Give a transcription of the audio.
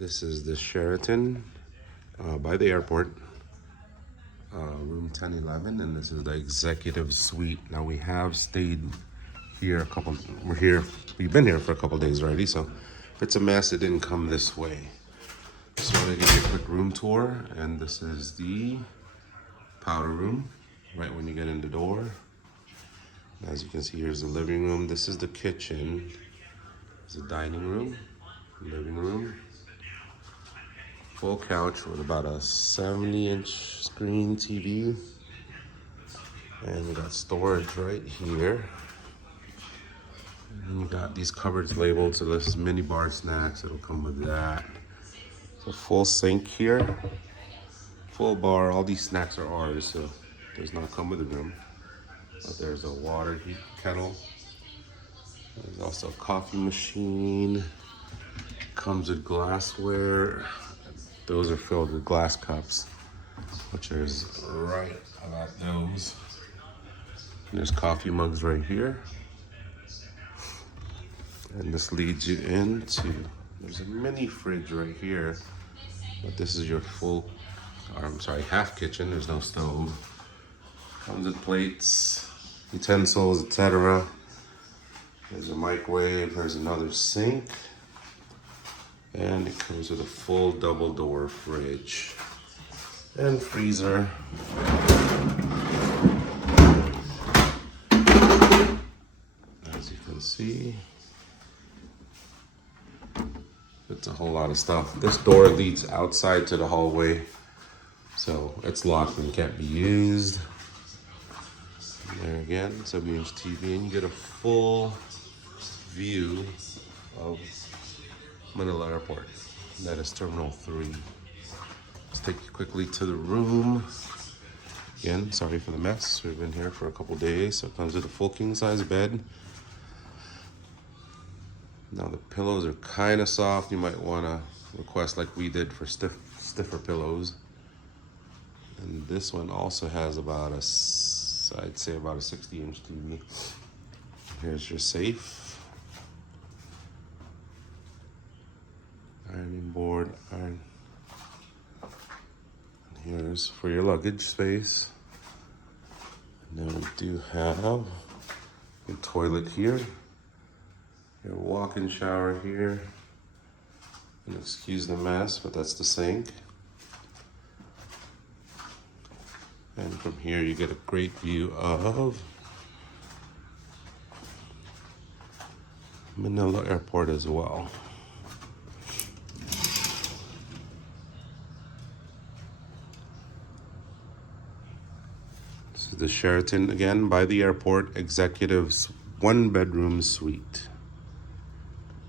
This is the Sheraton by the airport, room 1011, and this is the executive suite. Now we have stayed here we've been here for a couple days already, so if it's a mess, it didn't come this way. So I'm gonna give you a quick room tour, and this is the powder room, right when you get in the door. As you can see, here's the living room. This is the kitchen. It's a dining room, living room. Full couch with about a 70-inch screen TV. And we got storage right here. And you got these cupboards labeled, so this is mini bar snacks. It'll come with that. It's a full sink here. Full bar. All these snacks are ours, so does not come with a room. But there's a water heat kettle. There's also a coffee machine. Comes with glassware. Those are filled with glass cups, which is right about those. And there's coffee mugs right here. And this leads you into, there's a mini fridge right here, but this is your half kitchen. There's no stove. Comes with plates, utensils, etc. There's a microwave, there's another sink. And it comes with a full double door fridge and freezer. As you can see, it's a whole lot of stuff. This door leads outside to the hallway, so it's locked and can't be used. And there again, 70-inch TV, and you get a full view of Manila Airport. That is Terminal 3. Let's take you quickly to the room. Again, sorry for the mess. We've been here for a couple days. So it comes with a full king-size bed. Now the pillows are kind of soft. You might want to request, like we did, for stiffer pillows. And this one also has about I'd say about a 60-inch TV. Here's your safe. Ironing board, and here's for your luggage space. And then we do have your toilet here, your walk-in shower here, and excuse the mess, but that's the sink. And from here you get a great view of Manila Airport as well. This is the Sheraton, again, by the airport, executive's 1-bedroom suite.